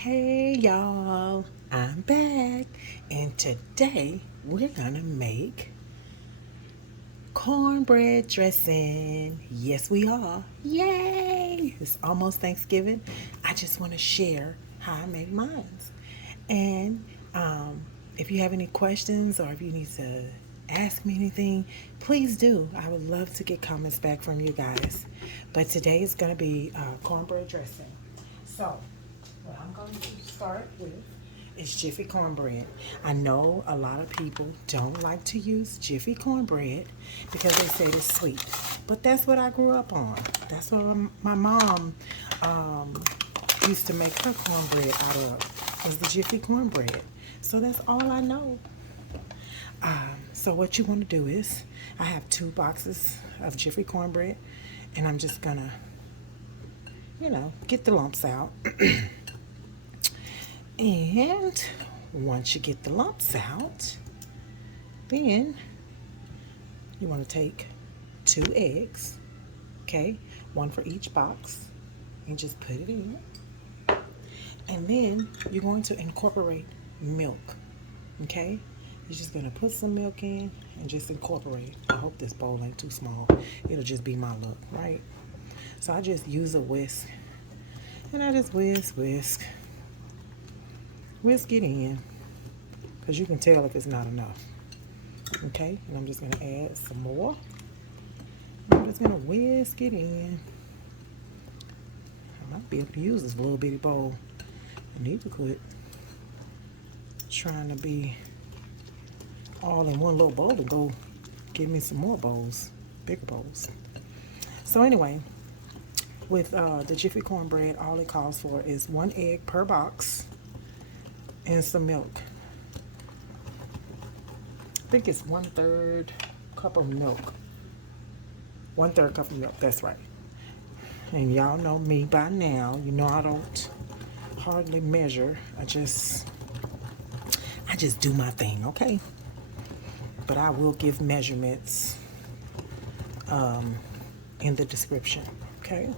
Hey y'all, I'm back, and today we're gonna make cornbread dressing. Yes, we are. Yay! It's almost Thanksgiving. I just want to share how I make mine. And if you have any questions or if you need to ask me anything, please do. I would love to get comments back from you guys. But today is going to be cornbread dressing. So, what I'm going to start with is Jiffy Cornbread. I know a lot of people don't like to use Jiffy Cornbread because they say it's sweet. But that's what I grew up on. That's what my mom used to make her cornbread out of, was the Jiffy Cornbread. So that's all I know. So what you want to do is, I have 2 boxes of Jiffy Cornbread, and I'm just gonna, get the lumps out. And once you get the lumps out, then you want to take 2 eggs, okay, 1 for each box, and just put it in. And then you're going to incorporate milk, okay? You're just going to put some milk in and just incorporate. I hope this bowl ain't too small. It'll just be my luck, right? So I just use a whisk, and I just whisk it in, because you can tell if it's not enough, okay? And I'm just going to add some more. I'm just going to whisk it in. I might be able to use this little bitty bowl. I need to quit trying to be all in one little bowl to go get me some more bowls, bigger bowls. So anyway, with the Jiffy Cornbread, all it calls for is 1 egg per box and some milk. I think it's 1/3 cup of milk. 1/3 cup of milk, that's right. And y'all know me by now. You know I don't hardly measure. I just do my thing, okay? But I will give measurements in the description, okay?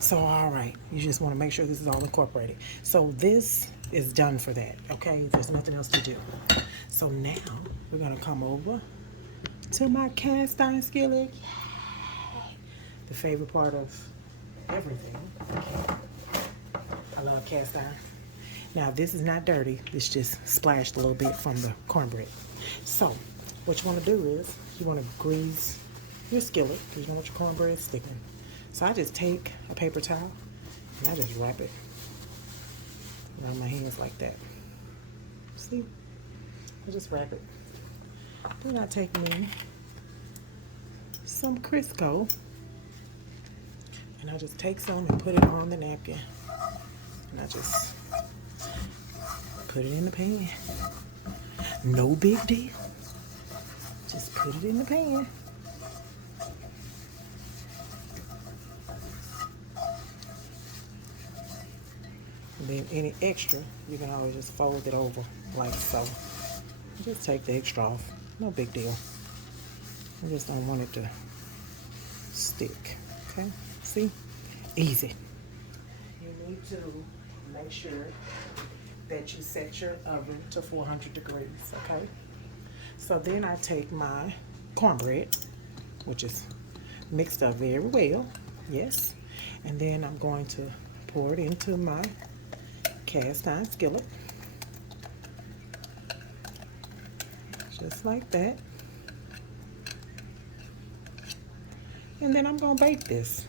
So, all right, you just want to make sure this is all incorporated. So this is done for that, okay? There's nothing else to do. So now we're gonna come over to my cast iron skillet. Yay! The favorite part of everything. I love cast iron. Now this is not dirty. This just splashed a little bit from the cornbread. So what you want to do is you want to grease your skillet because you don't want your cornbread sticking. So I just take a paper towel and I just wrap it around my hands like that. See? I just wrap it. Then I take me some Crisco and I just take some and put it on the napkin. And I just put it in the pan. No big deal. Just put it in the pan. And then any extra, you can always just fold it over like so. Just take the extra off. No big deal. I just don't want it to stick. Okay? See? Easy. You need to make sure that you set your oven to 400 degrees, okay? So then I take my cornbread, which is mixed up very well, yes, and then I'm going to pour it into my cast iron skillet, just like that. And then I'm going to bake this.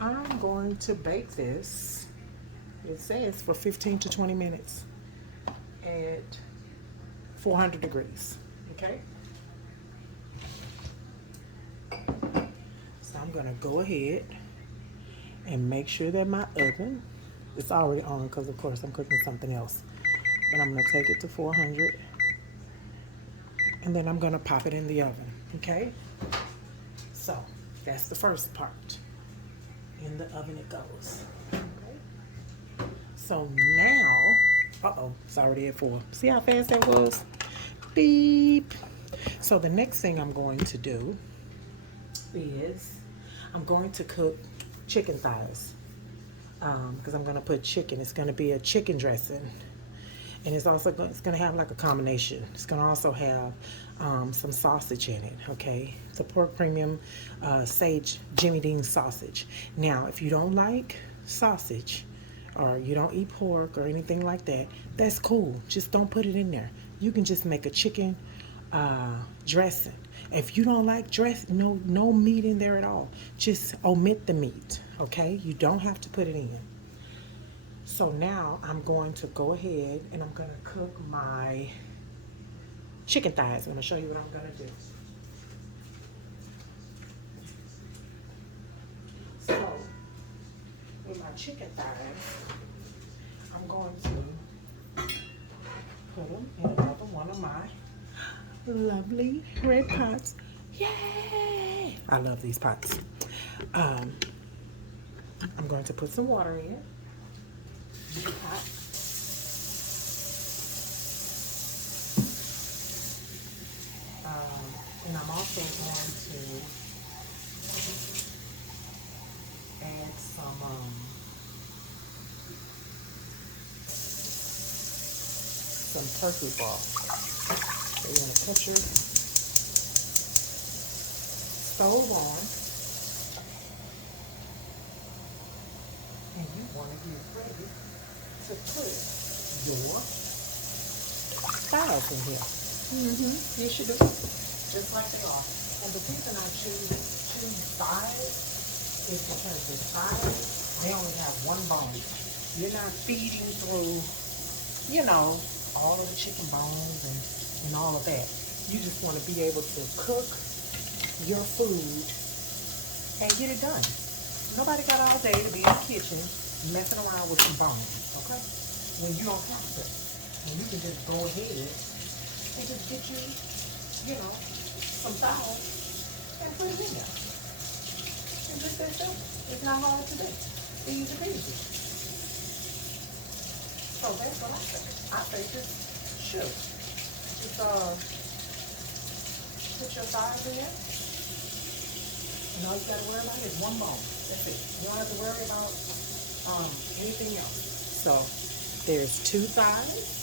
I'm going to bake this, it says, for 15 to 20 minutes at 400 degrees, okay? So I'm gonna go ahead and make sure that my oven is already on, because of course I'm cooking something else. But I'm gonna take it to 400 and then I'm gonna pop it in the oven, okay? So that's the first part. In the oven it goes. Okay. So now, it's already at 4. See how fast that was? Beep. So the next thing I'm going to do is I'm going to cook chicken thighs. because I'm going to put chicken. It's going to be a chicken dressing. And it's also it's going to have like a combination. It's going to also have some sausage in it, okay? It's a pork premium sage Jimmy Dean sausage. Now, if you don't like sausage or you don't eat pork or anything like that, that's cool. Just don't put it in there. You can just make a chicken dressing. If you don't like no meat in there at all, just omit the meat, okay? You don't have to put it in. So now I'm going to go ahead and I'm going to cook my chicken thighs. I'm going to show you what I'm going to do. So with my chicken thighs, I'm going to put them in another one of my lovely red pots. Yay! I love these pots. I'm going to put some water in the pot. And I'm also going to add some turkey broth. So you want to put your stove on, and you want to get ready to put your thighs in here. Yes, you do. Just like they are. And the reason I choose thighs is because the thighs, they only have one bone. You're not feeding through, all of the chicken bones and all of that. You just want to be able to cook your food and get it done. Nobody got all day to be in the kitchen messing around with some bones, okay? When you don't have to. And you can just go ahead and just get you, some thighs and put it in there. And just that simple. It's not hard to do. Easy peasy. So that's what I say. I say just shoot. Just put your thighs in there. And all you gotta worry about is one bone. That's it. You don't have to worry about anything else. So there's 2 thighs.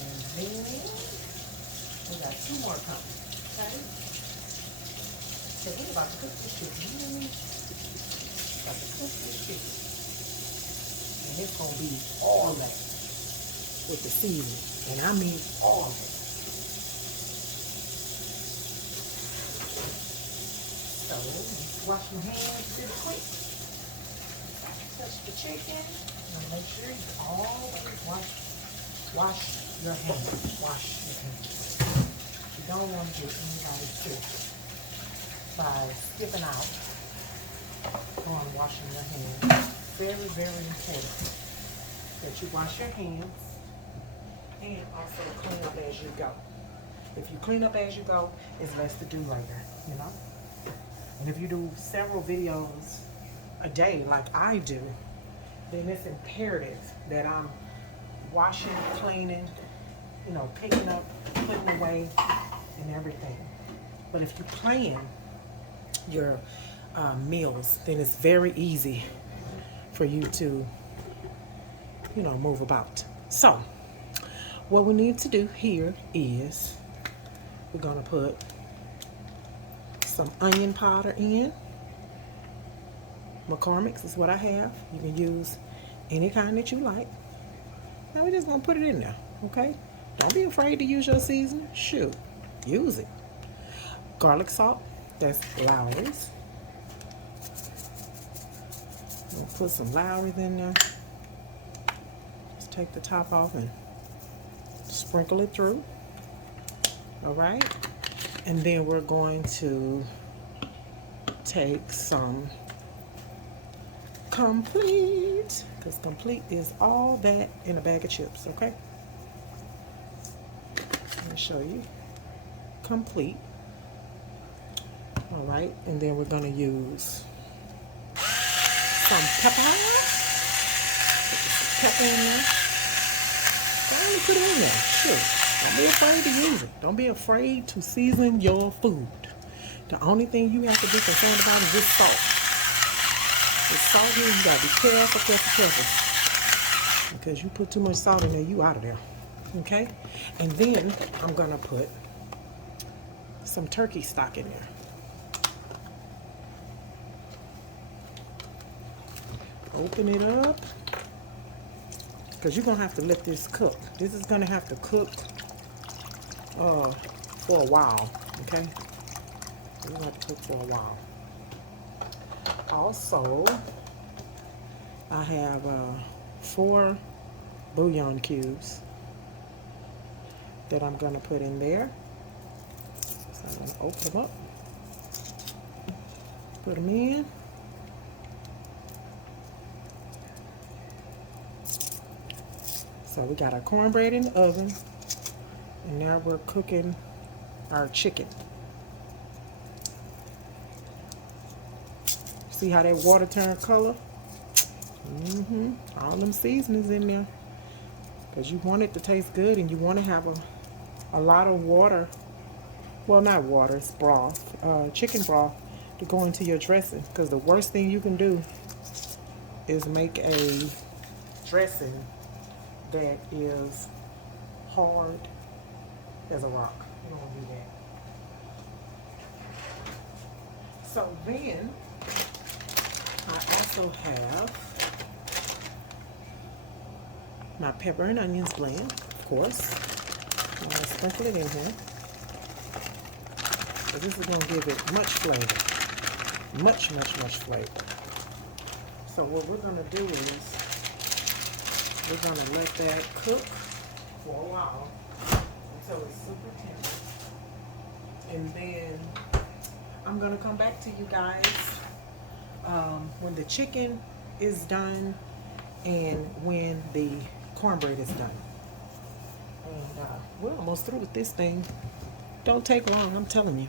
And then we got 2 more coming. Okay? So we're about to cook this chicken. About to cook this chicken. And it's gonna be all that with the seasoning. And I mean all of it. So wash my hands real quick. Touch the chicken. And make sure you always wash your hands. Wash your hands. You don't want to get anybody sick by skipping out on washing your hands. Very, very important that you wash your hands and also clean up as you go. If you clean up as you go, it's less to do later, And if you do several videos a day like I do, then it's imperative that I'm washing, cleaning, picking up, putting away, and everything. But if you plan your meals, then it's very easy for you to, move about. So, what we need to do here is we're going to put some onion powder in. McCormick's is what I have. You can use any kind that you like. Now we're just going to put it in there, okay? Don't be afraid to use your seasoning. Shoot, use it. Garlic salt, that's Lowry's. We'll put some Lowry's in there. Just take the top off and sprinkle it through. All right? And then we're going to take some Complete, because Complete is all that in a bag of chips, okay? Let me show you. Complete. All right, and then we're going to use some pepper. Pepper in there. Go ahead and put it in there. Sure. Don't be afraid to use it. Don't be afraid to season your food. The only thing you have to be concerned about is just salt. It's salty. You gotta be careful, careful, careful. Because you put too much salt in there, you out of there. Okay? And then I'm gonna put some turkey stock in there. Open it up. Because you're gonna have to let this cook. This is gonna have to cook for a while. Okay? You're gonna have to cook for a while. Also, I have 4 bouillon cubes that I'm going to put in there. So I'm going to open them up, put them in. So we got our cornbread in the oven, and now we're cooking our chicken. See how that water turned color? All them seasonings in there, because you want it to taste good, and you want to have a lot of water. Well, not water, it's broth, chicken broth, to go into your dressing. Because the worst thing you can do is make a dressing that is hard as a rock. You don't want to do that. So then I also have my pepper and onions blend, of course. I'm going to sprinkle it in here. So this is going to give it much flavor. Much, much, much flavor. So what we're going to do is we're going to let that cook for a while until it's super tender. And then I'm going to come back to you guys when the chicken is done and when the cornbread is done. And we're almost through with this thing. Don't take long, I'm telling you.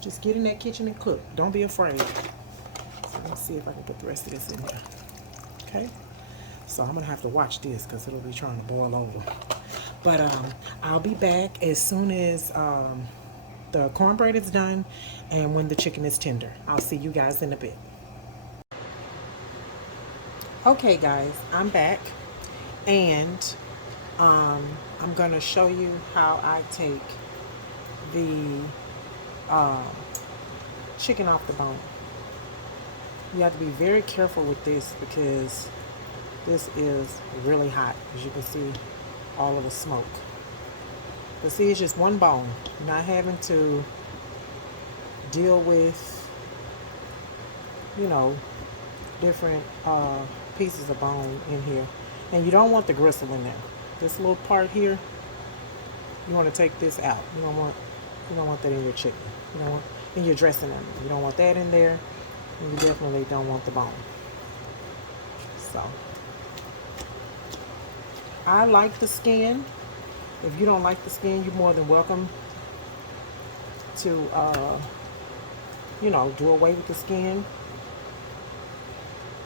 Just get in that kitchen and cook. Don't be afraid. So let's see if I can put the rest of this in there. Okay? So I'm gonna have to watch this because it'll be trying to boil over. But I'll be back as soon as the cornbread is done and when the chicken is tender. I'll see you guys in a bit. Okay guys, I'm back, and I'm going to show you how I take the chicken off the bone. You have to be very careful with this because this is really hot, as you can see all of the smoke. But see, it's just one bone. You're not having to deal with, you know, different pieces of bone in here. And you don't want the gristle in there. This little part here, you want to take this out. You don't want that in your chicken. You don't want in your dressing. You don't want that in there. And you definitely don't want the bone. So I like the skin. If you don't like the skin, you're more than welcome to you know, do away with the skin.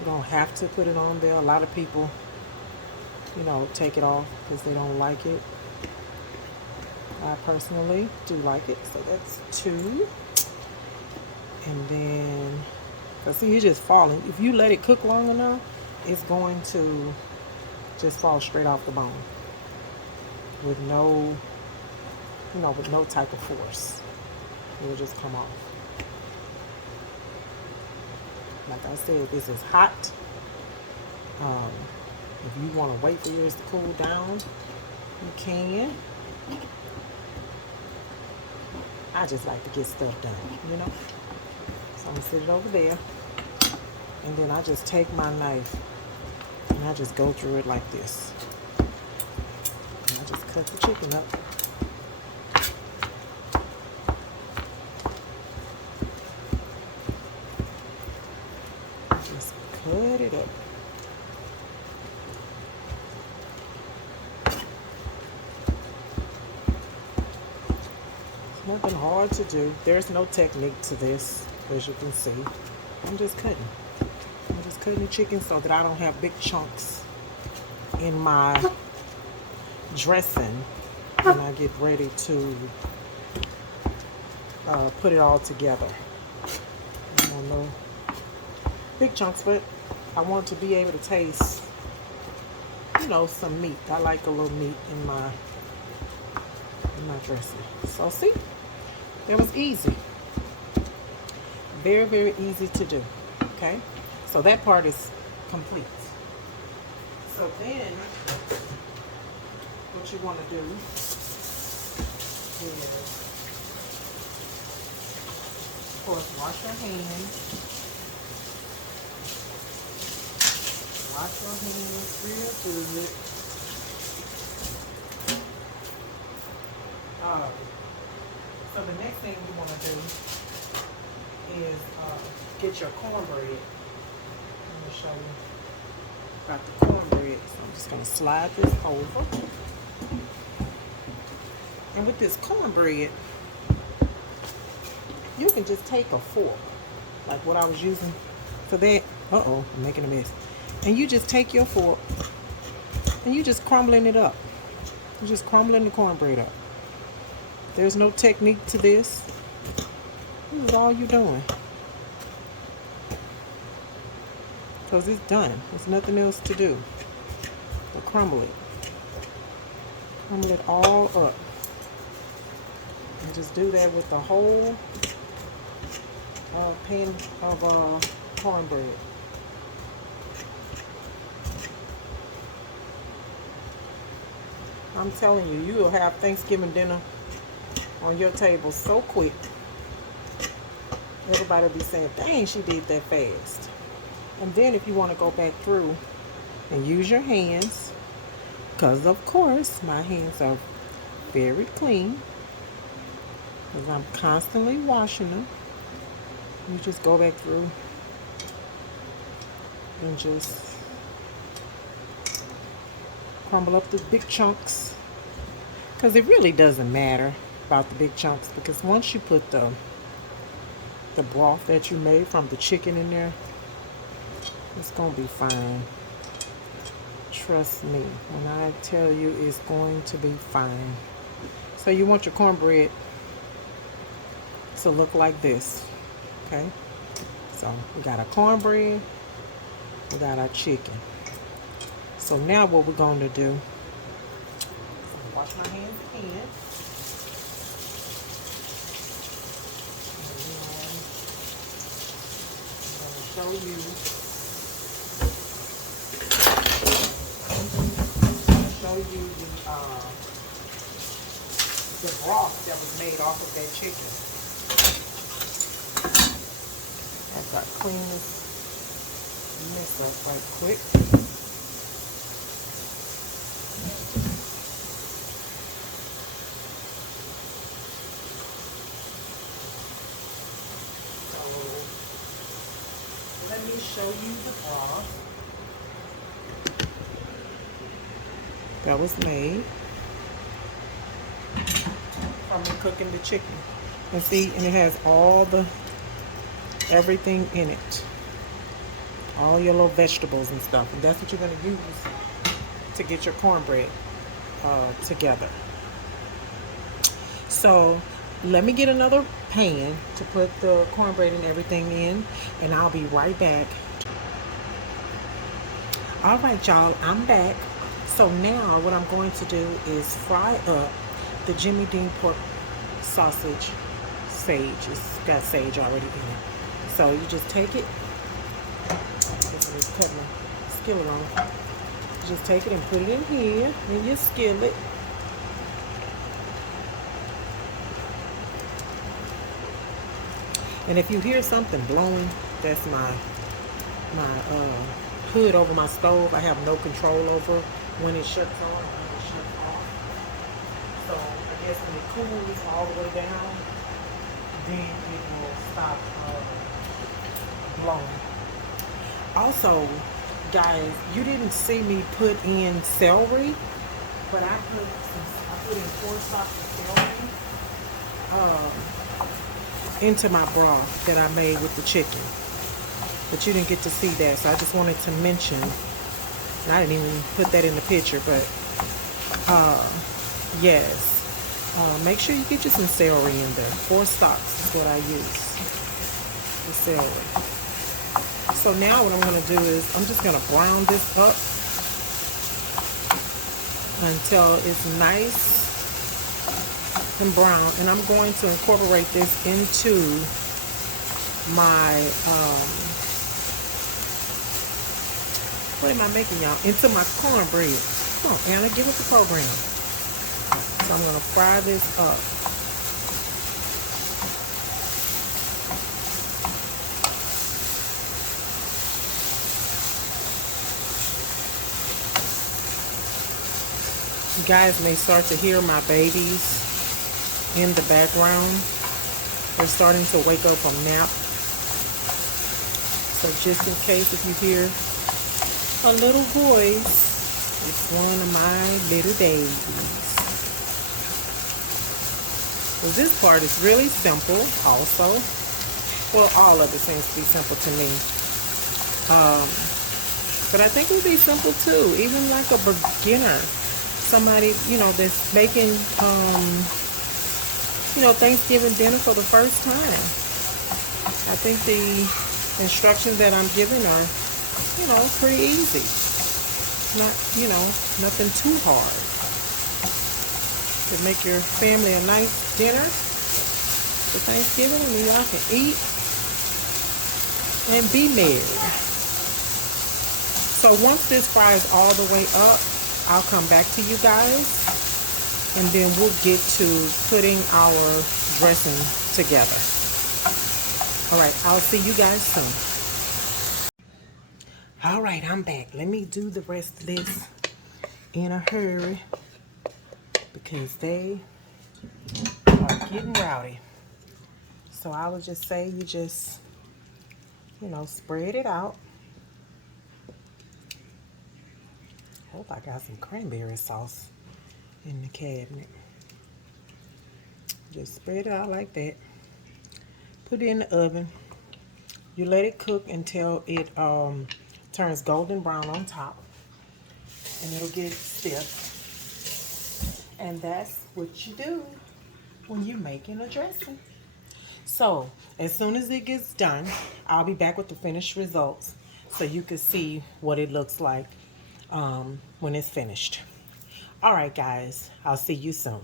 You don't have to put it on there. A lot of people, you know, take it off because they don't like it. I personally do like it. So that's 2. And then, because see, it's just falling. If you let it cook long enough, it's going to just fall straight off the bone with no, you know, with no type of force. It will just come off. Like I said, this is hot. If you want to wait for yours to cool down, you can. I just like to get stuff done, you know. So I'm going to sit it over there. And then I just take my knife and I just go through it like this. And I just cut the chicken up. Just cut it up. It's nothing hard to do. There's no technique to this, as you can see. I'm just cutting. I'm just cutting the chicken so that I don't have big chunks in my dressing when I get ready to put it all together. I don't know. big chunks, but I want to be able to taste, you know, some meat. I like a little meat in my dressing. So see, it was easy. Very, very easy to do. Okay, so that part is complete. So then, what you want to do is, of course, wash your hands. Wash your hands real good. So the next thing you want to do is get your cornbread. I'm going to show you about the cornbread. So I'm just going to slide this over. And with this cornbread, you can just take a fork, like what I was using for that. Uh-oh, I'm making a mess. And you just take your fork and you just crumbling it up. You're just crumbling the cornbread up. There's no technique to this. This is all you're doing. Because it's done. There's nothing else to do. But crumble it. Crumble it all up. And just do that with the whole pan of cornbread. I'm telling you, you will have Thanksgiving dinner on your table so quick. Everybody will be saying, dang, she did that fast. And then if you want to go back through and use your hands, because of course my hands are very clean, because I'm constantly washing them. You just go back through and just crumble up the big chunks, because it really doesn't matter about the big chunks, because once you put the broth that you made from the chicken in there, it's gonna be fine. Trust me when I tell you it's going to be fine. So you want your cornbread to look like this. Okay, so we got our cornbread, we got our chicken. So now what we're going to do, wash my hands again. And I'm going to show you the broth that was made off of that chicken. I've got to clean this mess up right quick. Let me show you the broth that was made from me cooking the chicken. And see, and it has all the everything in it, all your little vegetables and stuff, and that's what you're going to use to get your cornbread together. So let me get another pan to put the cornbread and everything in, and I'll be right back. All right, y'all, I'm back. So now what I'm going to do is fry up the Jimmy Dean pork sausage sage. It's got sage already in it. So you just take it. Just cut my skillet on. Just take it and put it in here in your skillet. And if you hear something blowing, that's my hood over my stove. I have no control over when it shuts on or when it shuts off. So I guess when it cools all the way down, then it will stop blowing. Also, guys, you didn't see me put in celery, but I put in 4 stalks of celery into my broth that I made with the chicken. But you didn't get to see that, so I just wanted to mention, and I didn't even put that in the picture, but yes, make sure you get you some celery in there. 4 stalks is what I use, the celery. So now what I'm going to do is I'm just going to brown this up until it's nice and brown, and I'm going to incorporate this into my what am I making, y'all? Into my cornbread. Come on, Anna, give us the program. So I'm going to fry this up. You guys may start to hear my babies in the background. They're starting to wake up from nap. So just in case if you hear a little voice, it's one of my little babies. Well, this part is really simple also. Well, all of it seems to be simple to me. But I think it would be simple too, even like a beginner. Somebody, you know, that's making, you know, Thanksgiving dinner for the first time. I think the instructions that I'm giving are, you know, pretty easy. Not, you know, nothing too hard. To make your family a nice dinner for Thanksgiving, and y'all can eat and be merry. So once this fries all the way up, I'll come back to you guys, and then we'll get to putting our dressing together. All right, I'll see you guys soon. All right, I'm back. Let me do the rest of this in a hurry because they are getting rowdy. So I would just say you just, you know, spread it out. I hope I got some cranberry sauce in the cabinet. Just spread it out like that. Put it in the oven. You let it cook until it turns golden brown on top, and it'll get stiff. And that's what you do when you're making a dressing. So as soon as it gets done, I'll be back with the finished results so you can see what it looks like when it's finished. All right, guys, I'll see you soon.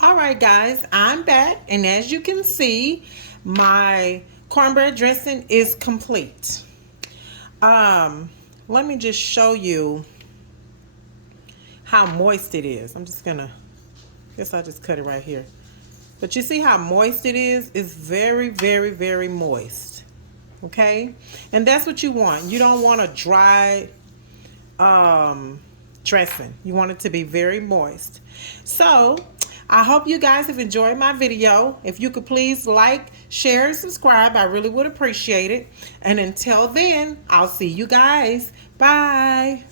All right, guys, I'm back, and as you can see, my cornbread dressing is complete. Let me just show you how moist it is. I'm just gonna, guess I'll just cut it right here. But you see how moist it is? It's very, very, very moist. Okay? And that's what you want. You don't want a dry dressing. You want it to be very moist. So I hope you guys have enjoyed my video. If you could please like, share, and subscribe, I really would appreciate it. And until then, I'll see you guys. Bye.